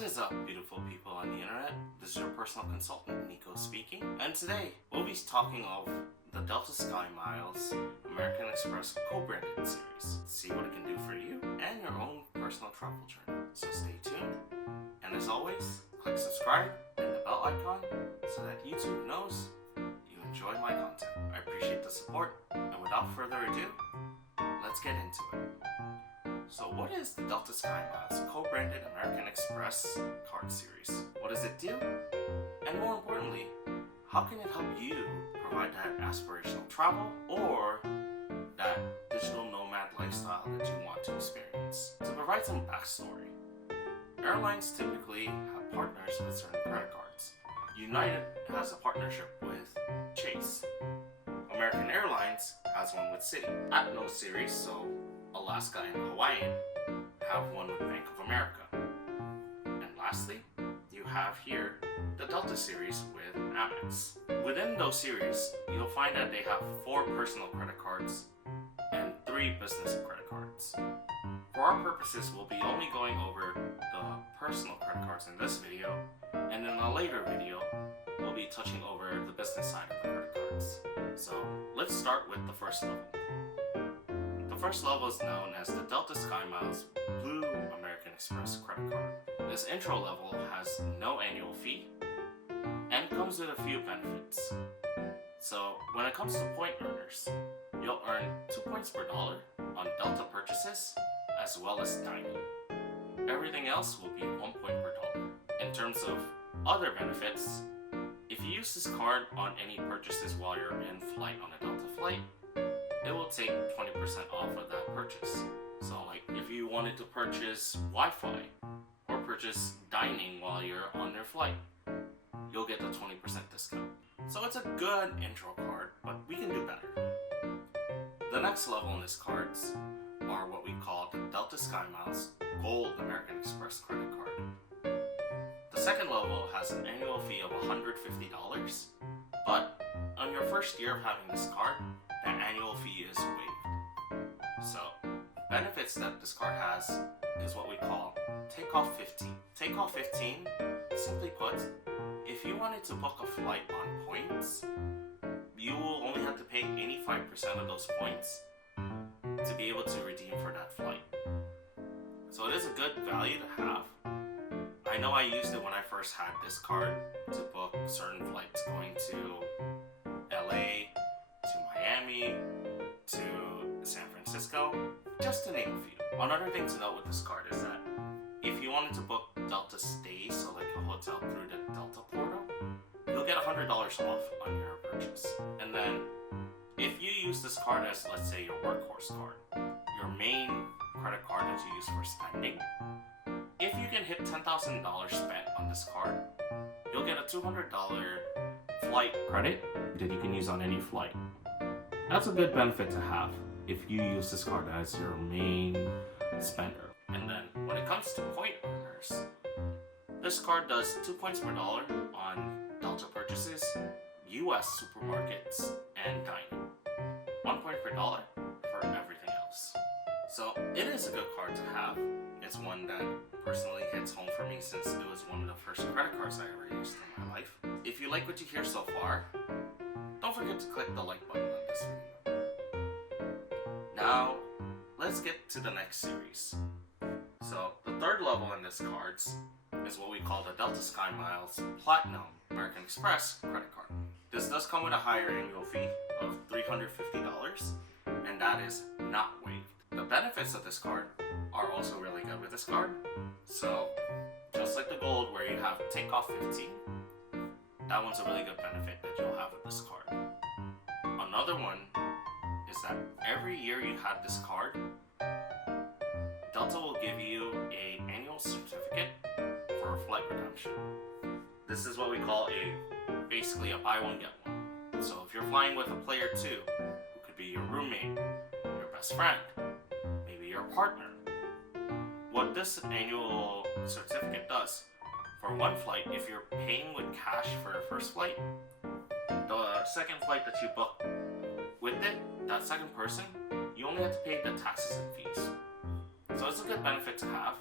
What is up, beautiful people on the internet? This is your personal consultant, Nico speaking, and today we'll be talking of the Delta Skymiles American Express Cobranded series. See what it can do for you and your own personal travel journey. So stay tuned, and as always, click subscribe and the bell icon so that YouTube knows you enjoy my content. I appreciate the support, and without further ado, let's get into it. So what is the Delta Skymiles Co-Branded American Express card series? What does it do? And more importantly, how can it help you provide that aspirational travel or that digital nomad lifestyle that you want to experience? To provide some backstory, airlines typically have partners with certain credit cards. United has a partnership with Chase. American Airlines has one with Citi. No series, so Alaska and Hawaiian have one with Bank of America. And lastly, you have here the Delta series with Amex. Within those series, you'll find that they have 4 personal credit cards and 3 business credit cards. For our purposes, we'll be only going over the personal credit cards in this video, and in a later video, we'll be touching over the business side of the credit cards. So let's start with the first level. The first level is known as the Delta Skymiles Blue American Express credit card. This intro level has no annual fee and comes with a few benefits. So when it comes to point earners, you'll earn 2 points per dollar on Delta purchases as well as dining. Everything else will be 1 point per dollar. In terms of other benefits, if you use this card on any purchases while you're in flight on a Delta flight, it will take 20% off of that purchase. So like if you wanted to purchase Wi-Fi or purchase dining while you're on your flight, you'll get the 20% discount. So it's a good intro card, but we can do better. The next level in these cards are what we call the Delta Skymiles Gold American Express credit card. The second level has an annual fee of $150, but on your first year of having this card, that annual fee is waived. So, benefits that this card has is what we call Takeoff 15. Takeoff 15, simply put, if you wanted to book a flight on points, you will only have to pay 85% of those points to be able to redeem for that flight. So it is a good value to have. I know I used it when I first had this card to book certain flights going to LA, to Miami, to San Francisco, just to name a few. Another thing to note with this card is that if you wanted to book Delta stays, so like a hotel through the Delta portal, you'll get $100 off on your purchase. And then if you use this card as, let's say, your workhorse card, your main credit card that you use for spending, if you can hit $10,000 spent on this card, you'll get a $200 flight credit that you can use on any flight. That's a good benefit to have if you use this card as your main spender. And then when it comes to point earners, this card does 2 points per dollar on Delta purchases, US supermarkets, and dining. 1 point per dollar for everything else. So it is a good card to have. It's one that personally hits home for me since it was one of the first credit cards I ever used in my life. If you like what you hear so far, don't forget to click the like button on this video. Now, let's get to the next series. So, the third level in this cards is what we call the Delta Skymiles Platinum American Express credit card. This does come with a higher annual fee of $350, and that is not waived. The benefits of this card are also really good with this card. So, just like the gold where you have Takeoff 15, that one's a really good benefit that you'll have with this card. Another one is that every year you have this card, Delta will give you an annual certificate for a flight redemption. This is what we call basically a buy one get one. So if you're flying with a player 2, who could be your roommate, your best friend, maybe your partner, what this annual certificate does, for one flight, if you're paying with cash for your first flight, the second flight that you book with it, that second person, you only have to pay the taxes and fees. So it's a good benefit to have.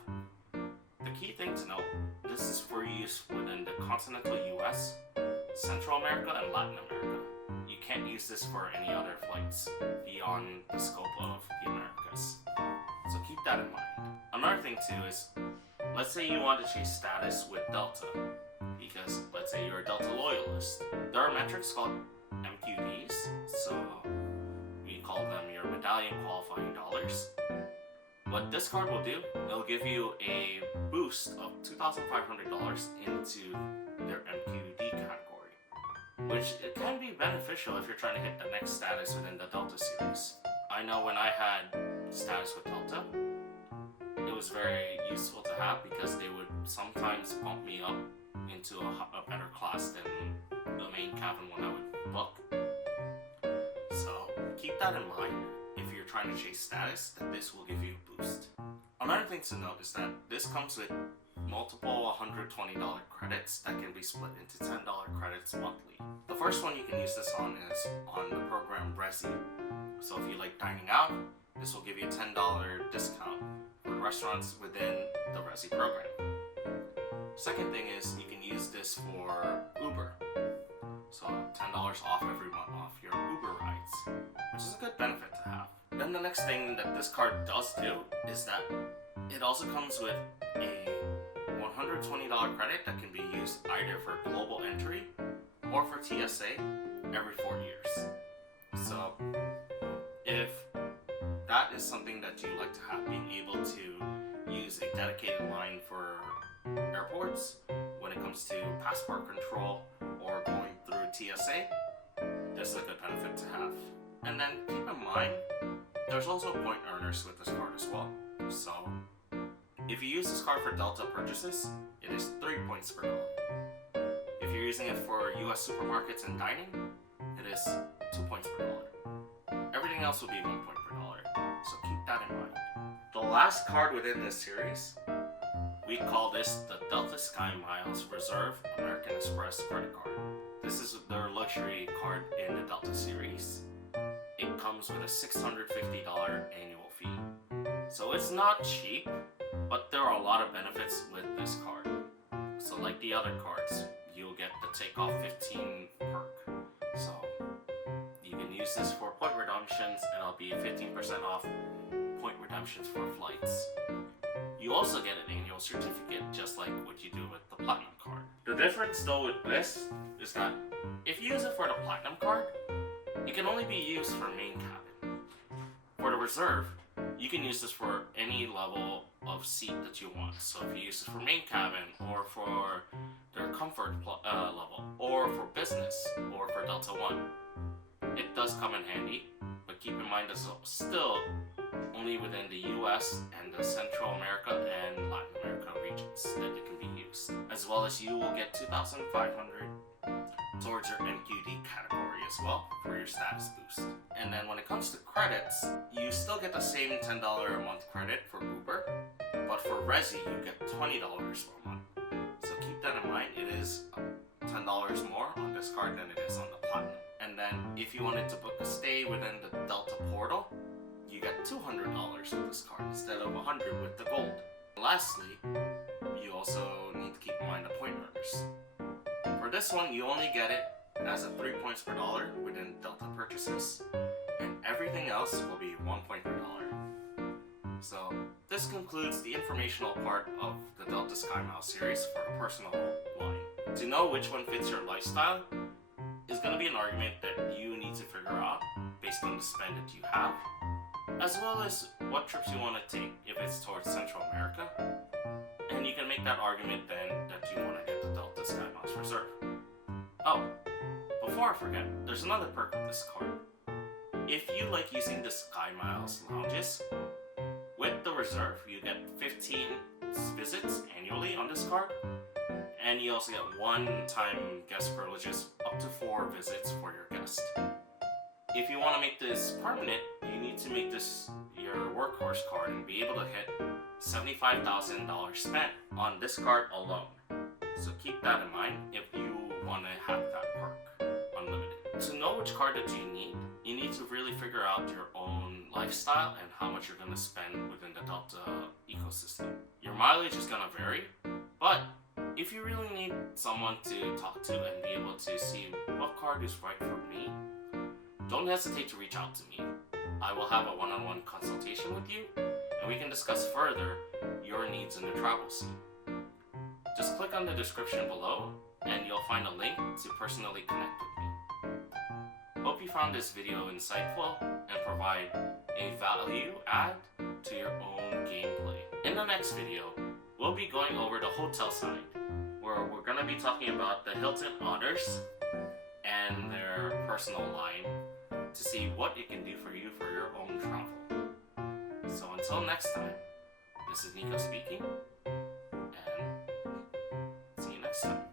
The key thing to note, this use within the continental US, Central America, and Latin America. You can't use this for any other flights beyond the scope of the Americas. So keep that in mind. Another thing too is, let's say you want to chase status with Delta, because let's say you're a Delta loyalist. There are metrics called MQDs, so we call them your medallion qualifying dollars. What this card will do, it'll give you a boost of $2,500 into their MQD category, which it can be beneficial if you're trying to hit the next status within the Delta series. I know when I had status with Delta, it was very useful to have because they would sometimes bump me up into a better class than the main cabin one I would book. So keep that in mind if you're trying to chase status, that this will give you a boost. Another thing to note is that this comes with multiple $120 credits that can be split into $10 credits monthly. The first one you can use this on is on the program Resi. So if you like dining out, this will give you a $10 discount for restaurants within the Resi program. Second thing is you can use this for Uber. So $10 off every month off your Uber rides, which is a good benefit to have. Then the next thing that this card does do is that it also comes with a $120 credit that can be used either for global entry or for TSA every 4 years. So if that is something that you like to have, being able to use a dedicated line for airports when it comes to passport control or going through TSA, this is a good benefit to have. And then keep in mind, there's also point earners with this card as well. So if you use this card for Delta purchases, it is 3 points per dollar. If you're using it for US supermarkets and dining, it is 2 points per dollar. Everything else will be 1 point per dollar, so keep that in mind. The last card within this series, we call this the Delta Skymiles Reserve American Express credit card. This is their luxury card in the Delta series. It comes with a $650 annual fee. So it's not cheap, but there are a lot of benefits with this card. So like the other cards, you'll get the Takeoff 15 perk. So you can use this for point redemptions, and it'll be 15% off point redemptions for flights. You also get an annual certificate, just like what you do with the Platinum card. The difference though with this is that if you use it for the Platinum card, it can only be used for main cabin. For the Reserve, you can use this for any level of seat that you want. So if you use it for main cabin, or for their comfort level, or for business, or for Delta One, it does come in handy, but keep in mind it's still only within the US and the Central America and Latin America regions that it can be used. As well as you will get $2,500 towards your MQD category as well for your status boost. And then when it comes to credits, you still get the same $10 a month credit for Uber, but for Resi you get $20 per month. So keep that in mind, it is $10 more on this card than it is on the Platinum. And then if you wanted to book a stay within the Delta portal, you get $200 with this card instead of $100 with the Gold. Lastly, you also need to keep in mind the point earners. For this one, you only get it as a 3 points per dollar within Delta purchases, and everything else will be 1 point per dollar. So this concludes the informational part of the Delta Skymiles series for the personal line. To know which one fits your lifestyle is going to be an argument that you need to figure out based on the spend that you have, as well as what trips you want to take if it's towards Central America. And you can make that argument then that you want to get the Delta Skymiles Reserve. Oh, before I forget, there's another perk with this card. If you like using the Skymiles lounges, with the Reserve you get 15 visits annually on this card, and you also get one-time guest privileges up to 4 visits for your guest. If you want to make this permanent, you need to make this your workhorse card and be able to hit $75,000 spent on this card alone. So keep that in mind if you want to have that perk unlimited. To know which card that you need to really figure out your own lifestyle and how much you're going to spend within the Delta ecosystem. Your mileage is going to vary, but If you really need someone to talk to and be able to see what card is right for me, don't hesitate to reach out to me. I will have a one-on-one consultation with you, and we can discuss further your needs in the travel scene. Just click on the description below, and you'll find a link to personally connect with me. Hope you found this video insightful and provide a value add to your own gameplay. In the next video, we'll be going over the hotel side, where we're going to be talking about the Hilton Honors and their personal line to see what it can do for you for your own travel. So until next time, this is Nico speaking, and see you next time.